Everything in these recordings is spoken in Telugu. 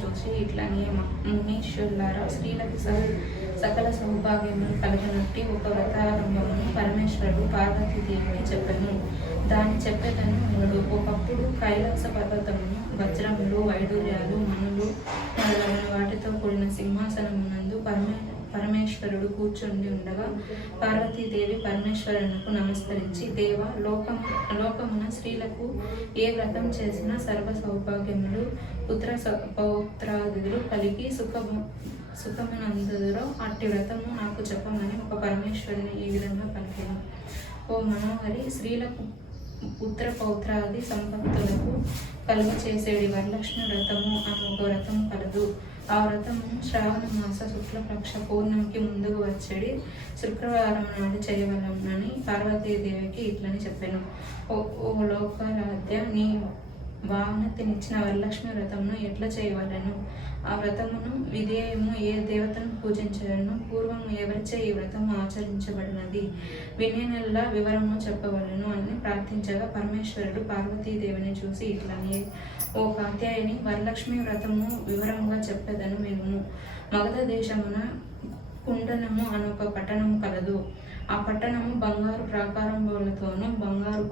చూసి ఇట్లనే మునీశ్వరులారా, స్త్రీలకు సకల సౌభాగ్యములు కలగనట్టి ఒక వ్రతారంభమును పరమేశ్వరుడు పార్వతీదేవిని చెప్పెను. దాన్ని చెప్పేదను మూడు. ఒకప్పుడు కైలాస పర్వతమును వజ్రములు, వైడూర్యాలు, మనులు మొదలైన వాటితో కూడిన సింహాసనమునందు పరమేశ్వరుడు కూర్చుండి ఉండగా పార్వతీదేవి పరమేశ్వరునికి నమస్కరించి, దేవ, లోకమున స్త్రీలకు ఏ వ్రతం చేసినా సర్వ సౌభాగ్యములు, పుత్ర పౌత్రాదులు కలిగి సుఖమునందురో అట్టి వ్రతము నాకు చెప్పమని ఒక పరమేశ్వరుని ఈ విధంగా పలికాను. ఓ మనోహరి, స్త్రీలకు పుత్ర పౌత్రాది సంపత్తులకు కలుగ చేసేది వరలక్ష్మి వ్రతము అని ఒక వ్రతము కలదు. ఆ వ్రతము శ్రావణ మాస శుక్లపక్ష పౌర్ణమికి ముందుకు వచ్చేది శుక్రవారం నాడు చేయవలనని పార్వతీదేవికి ఇట్లని చెప్పాను. ఓ లోకరాధ్య, నీ వాహనతినిచ్చిన వరలక్ష్మి వ్రతమును ఎట్లా చేయవలను? ఆ వ్రతమును విధేయము ఏ దేవతను పూజించలను? పూర్వము ఎవరిచే ఈ వ్రతము ఆచరించబడినది? వినేనల్లా వివరము చెప్పవలను అని ప్రార్థించగా పరమేశ్వరుడు పార్వతీదేవిని చూసి ఇట్లని, ఓ కాత్యాయని, వరలక్ష్మి వ్రతము వివరంగా చెప్పేదను వినుము. మగధ దేశమున కుండనము అను ఒక పట్టణము కలదు. ఆ పట్టణము బంగారు ప్రాకారములతోనూ బంగారు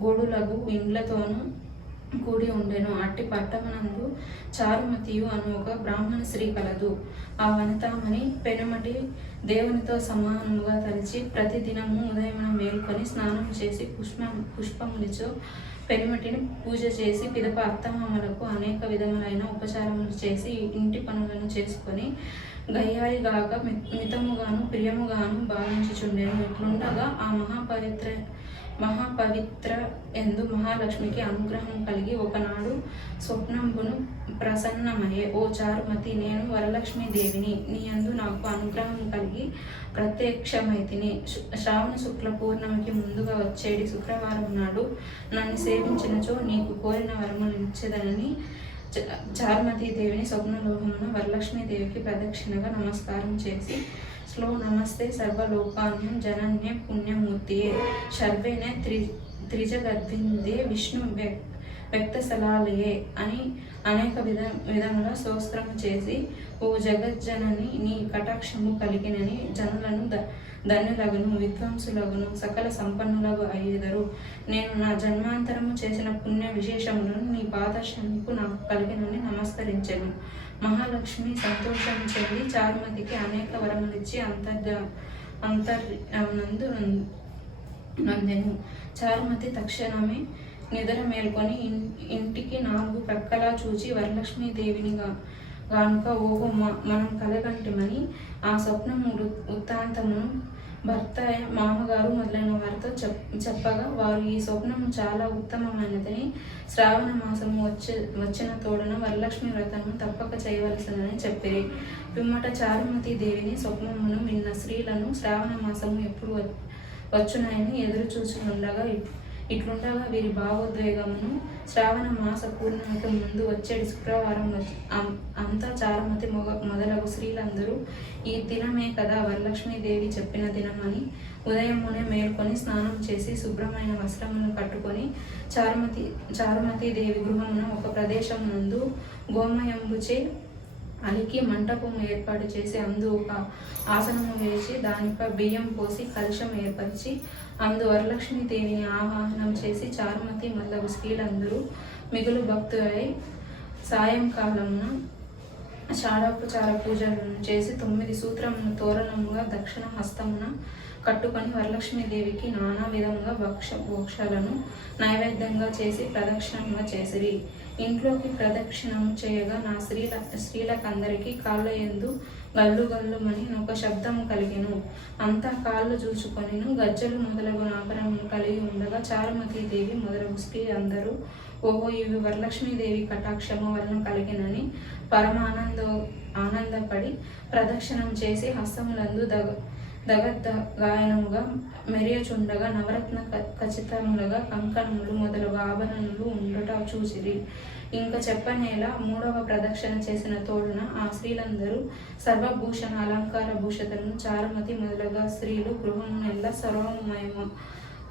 గోడులగు ఇండ్లతోనూ కూడి ఉండెను. అట్టి పట్టణమందు చారుమతియు అను ఒక బ్రాహ్మణ స్త్రీ కలదు. ఆ వనితామణి పెనుమటి దేవునితో సమానముగా తలిచి ప్రతిదినము ఉదయమున మేల్కొని స్నానం చేసి పుష్పములిచో పెనుమటిని పూజ చేసి పిదప అత్తమామలకు అనేక విధములైన ఉపచారములు చేసి ఇంటి పనులను చేసుకొని గయ్యాలిగాక మితముగాను ప్రియముగాను భావించుచుండెను. ఇట్లుండగా ఆ మహాపవిత్ర ఎందు మహాలక్ష్మికి అనుగ్రహం కలిగి ఒకనాడు స్వప్నంబును ప్రసన్నమయ్యే, ఓ చారుమతి, నేను వరలక్ష్మీ దేవిని, నీ యందు నాకు అనుగ్రహం కలిగి ప్రత్యక్షమైతిని. శ్రావణ శుక్ల పూర్ణమికి ముందుగా వచ్చేది శుక్రవారం నాడు నన్ను సేవించినచో నీకు కోరిన వరములు ఇచ్చేదనని చారుమతీదేవిని స్వప్నలోకమున వరలక్ష్మీదేవికి ప్రదక్షిణగా నమస్కారం చేసి, స్లో నమస్తే సర్వలోకాన్యం జనన్య పుణ్యమూర్తియే శర్వేనే త్రిజగద్విందే విష్ణు వ్యక్తస్థలాలయే అని అనేక విధముల స్తోత్రము చేసి, ఓ జగజ్జనని, నీ కటాక్షము కలిగినని జనులను ధన్యులగును, విద్వాంసులగును, సకల సంపన్నులకు అయ్యేదరు. నేను నా జన్మాంతరము చేసిన పుణ్య విశేషములను నీ పాదశంకు నాకు కలిగినని నమస్కరించెను. మహాలక్ష్మి సంతోషం చెంది చారుమతికి అనేక వరములిచ్చి నందెను. చారుమతి తక్షణమే నిద్ర మేల్కొని ఇంటికి నాలుగు ప్రక్కలా చూచి వరలక్ష్మీదేవిని గానుక, ఓహో, మనం కలగంటిమని ఆ స్వప్నము వృత్తాంతమును భర్త, మామగారు మొదలైన వారితో చెప్పగా, వారు ఈ స్వప్నము చాలా ఉత్తమమైనదని, శ్రావణ మాసము వచ్చిన తోడున వరలక్ష్మి వ్రతము తప్పక చేయవలసిందని చెప్పిరి. పిమ్మట చారుమతి దేవిని స్వప్నమును విన్న స్త్రీలను శ్రావణ మాసము ఎప్పుడు వచ్చునని ఎదురు చూచుండగా, ఇట్లుండగా వీరి భావోద్వేగమును శ్రావణ మాస పూర్ణిమకు ముందు వచ్చేది శుక్రవారం అంతా చారుమతి మొదలగు స్త్రీలందరూ ఈ దినమే కదా వరలక్ష్మీదేవి చెప్పిన దినమని ఉదయమునే మేల్కొని స్నానం చేసి శుభ్రమైన వస్త్రములను కట్టుకొని చారుమతీదేవి గృహమున ఒక ప్రదేశం నందు గోమయంబుచే అలికి మంటపము ఏర్పాటు చేసి అందు ఒక ఆసనము వేసి దానిపై బియ్యం పోసి కలశం ఏర్పరిచి అందు వరలక్ష్మీదేవిని ఆవాహనం చేసి చారుమతి మొదలగు స్త్రీలందరూ మిగులు భక్తులై సాయంకాలమున షాడోపచార పూజలను చేసి 9 సూత్రమును తోరణముగా దక్షిణ హస్తమున కట్టుకొని వరలక్ష్మీదేవికి నానా విధంగా భోక్షాలను నైవేద్యంగా చేసి ప్రదక్షిణంగా చేసిరి. ఇంట్లోకి ప్రదక్షిణము చేయగా నా స్త్రీలకందరికీ కాళ్ళ యందు గల్లు గల్లుమని ఒక శబ్దము కలిగెను. అంతా కాళ్ళు చూచుకొనిను గజ్జలు మొదలగు ఆభరణములు కలిగి ఉండగా చారుమతీదేవి మొదలగు స్త్రీ అందరూ, ఓహో, ఇవి వరలక్ష్మీదేవి కటాక్షము వలన కలిగినని ఆనందపడి ప్రదక్షిణం చేసి హస్తములందు దగద్గాయనముగా మెరియచుండగా నవరత్న ఖచ్చితములుగా కంకణములు మొదలగు ఆభరణములు ఉండట చూసిరి. ఇంకా చెప్పనేలా 3వ ప్రదక్షిణ చేసిన తోడున ఆ స్త్రీలందరూ సర్వభూషణ అలంకార భూషితలను చారుమతి మొదలగా స్త్రీలు గృహమునెల్ల సర్వమయము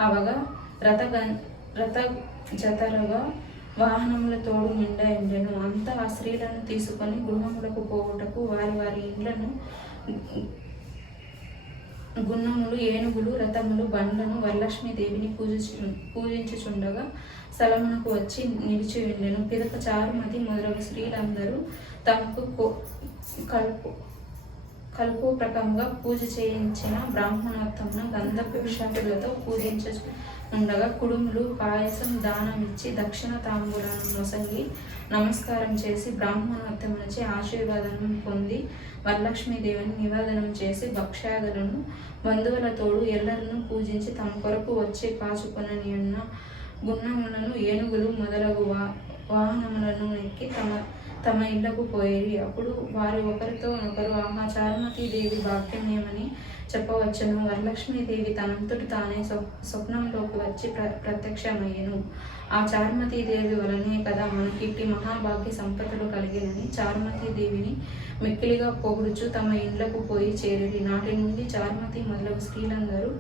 అవగా రథ జతరగా వాహనముల తోడు నిండా ఎండెను. అంతా ఆ స్త్రీలను తీసుకొని గృహములకు పోవుటకు వారి వారి ఇండ్లను గున్నములు, ఏనుగులు, రథములు, బండ్లను వరలక్ష్మీదేవిని పూజించుచుండగా స్థలమునకు వచ్చి నిలిచి ఉండెను. పిదప చారుమతి మొదలగు స్త్రీలందరూ తమకు కల్పోప్రకంగా పూజ చేయించిన బ్రాహ్మణోత్తమును గంధ పుష్పాలతో పూజించుండగా కుడుములు, పాయసం దానమిచ్చి దక్షిణ తాంబూలను నొసంగి నమస్కారం చేసి బ్రాహ్మణోత్తమునిచే ఆశీర్వాదం పొంది వరలక్ష్మీదేవిని నివేదనం చేసి భక్ష్యాదులను బంధువుల తోడు ఎల్లరను పూజించి తమ కొరకు వచ్చి కాచుకొననియున్న గున్నములను, ఏనుగులు మొదలగు వాహనములను ఎక్కి తమ ఇళ్లకు పోయేది. అప్పుడు వారు ఒకరితో ఒకరు, ఆహా, చారుమతీదేవి భాగ్యమేమని చెప్పవచ్చును. వరలక్ష్మీదేవి తనంతటి తానే స్వప్నంలోకి వచ్చి ప్రత్యక్షమయ్యెను. ఆ చారుమతీదేవి వలనే కదా మనకిట్టి మహాభాగ్య సంపదలు కలిగినని చారుమతీదేవిని మిక్కిలిగా పొగుడుచు తమ ఇండ్లకు పోయి చేరిరి. నాటి నుండి చారుమతి మొదలగు స్త్రీలందరూ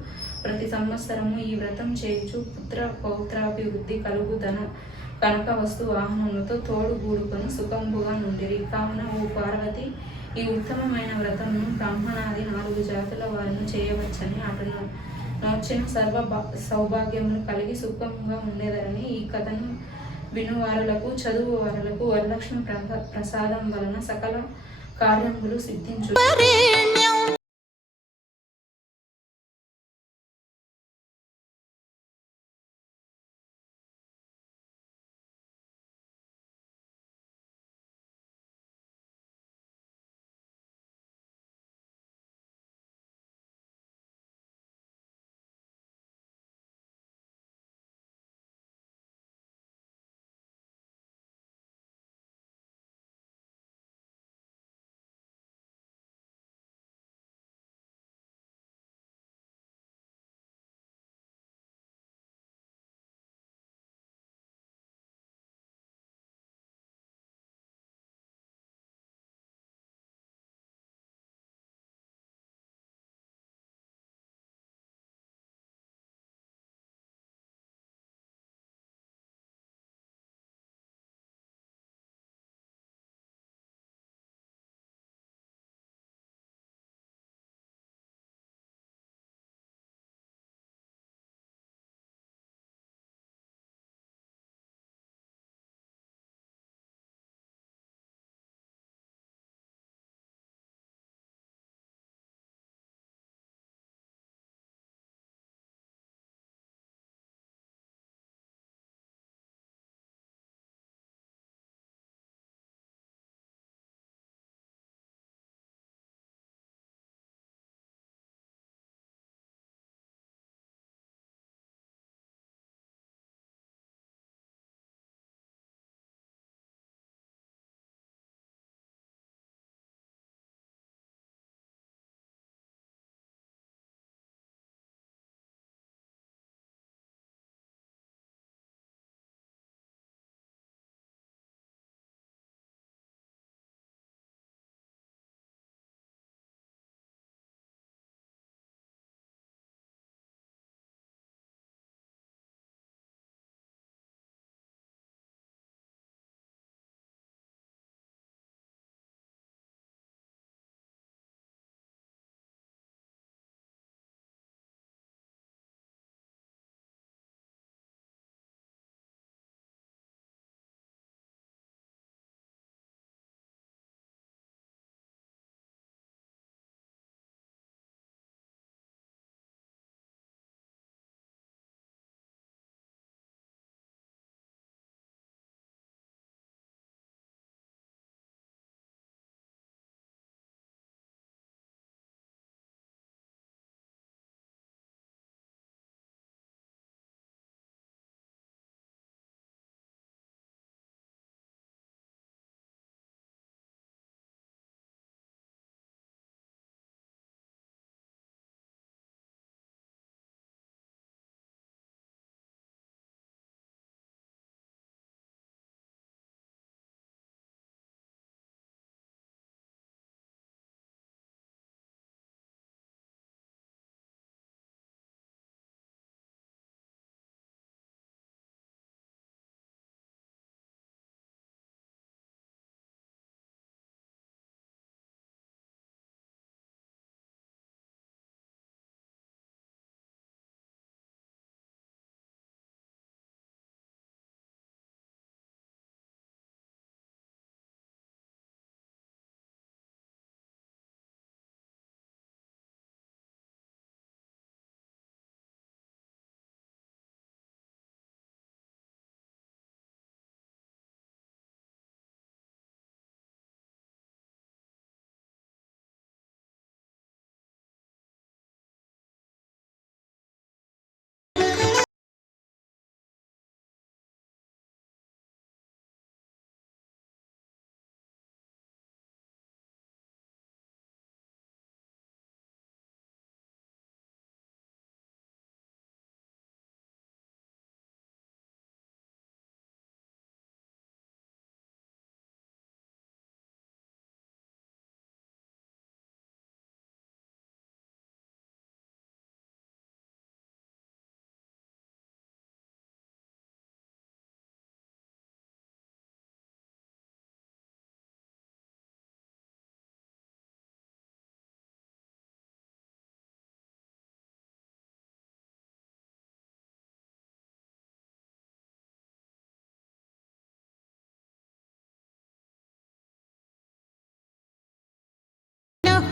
ప్రతి సంవత్సరము ఈ వ్రతం చేయుచు పుత్ర పౌత్రాభివృద్ధి కలుగు కనక వస్తు వాహనములతో తోడు గూడుకొని సుఖంబుగా నుండిరి. కావున ఓ పార్వతి, ఈ ఉత్తమమైన వ్రతమును బ్రాహ్మణాది 4 జాతుల వారును చేయవచ్చని అతను నోచిన సర్వ సౌభాగ్యములు కలిగి సుఖంగా ఉండేదరని ఈ కథను వినువారులకు చదువు వారులకు వరలక్ష్మి ప్రసాదం వలన సకల కార్యములు సిద్ధించు.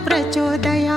ప్రచోదయా